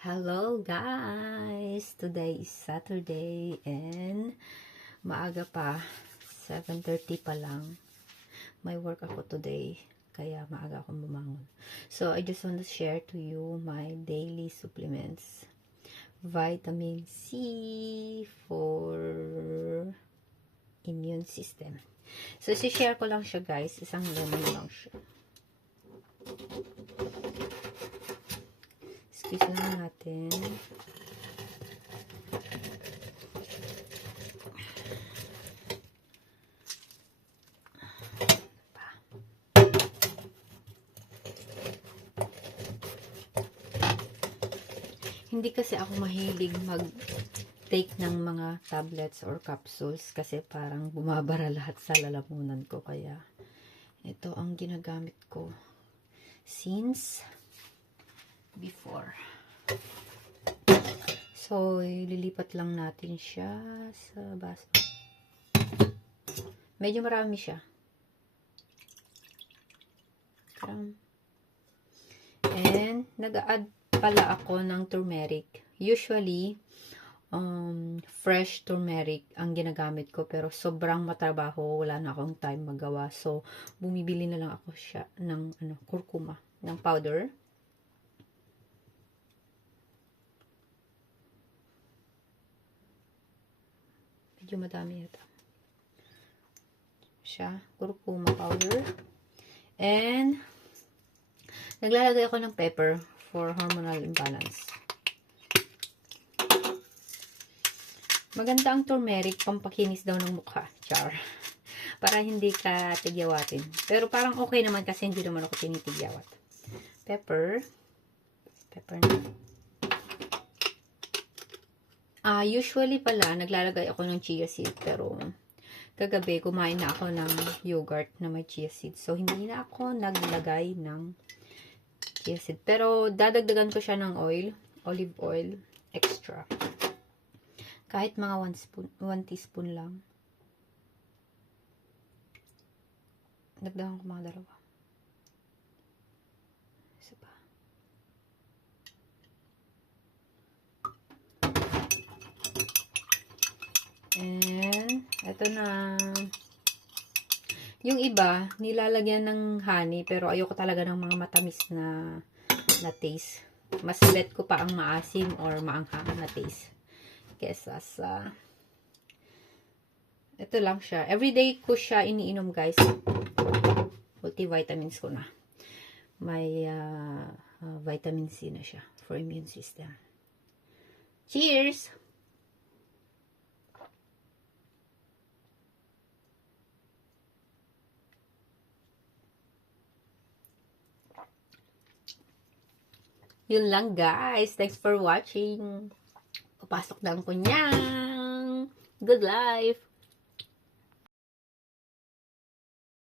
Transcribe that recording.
Hello guys! Today is Saturday and maaga pa, 7:30 pa lang. May work ako today, kaya maaga akong bumangon. So, I just want to share to you my daily supplements. Vitamin C for immune system. So, si-share ko lang siya guys. Isang lemon lang siya. Squeeze lang natin. Hindi kasi ako mahilig mag-take ng mga tablets or capsules kasi parang bumabara lahat sa lalamunan ko. Kaya ito ang ginagamit ko since before. So, ililipat lang natin siya sa baso. Medyo marami siya. And, nag-add pala ako ng turmeric. Usually, fresh turmeric ang ginagamit ko. Pero sobrang matrabaho. Wala na akong time magawa. So, bumibili na lang ako siya ng kurkuma, ng powder. Medyo madami ito. Siya, kurkuma powder. And, naglalagay ako ng pepper for hormonal imbalance. Maganda ang turmeric, pampakinis daw ng mukha. Char. Para hindi ka tigyawatin. Pero parang okay naman kasi hindi naman ako tinitigyawat. Pepper. Pepper na. Usually pala, naglalagay ako ng chia seed. Pero, kagabi, kumain na ako ng yogurt na may chia seed. So, hindi na ako naglagay ng chia seed. Pero, dadagdagan ko siya ng oil. Olive oil. Extra. Kahit mga 1 teaspoon lang. Dagdagan ko mga 2. Isa pa. And, eto na. Yung iba, nilalagyan ng honey, pero ayoko talaga ng mga matamis na taste. Mas bet ko pa ang maasim or maanghang na taste. Kesa sa, ito lang siya. Everyday ko siya iniinom guys. Multivitamins ko na. May vitamin C na siya for immune system. Cheers! Yun lang guys. Thanks for watching. Papasok na ang kunyang. Good life!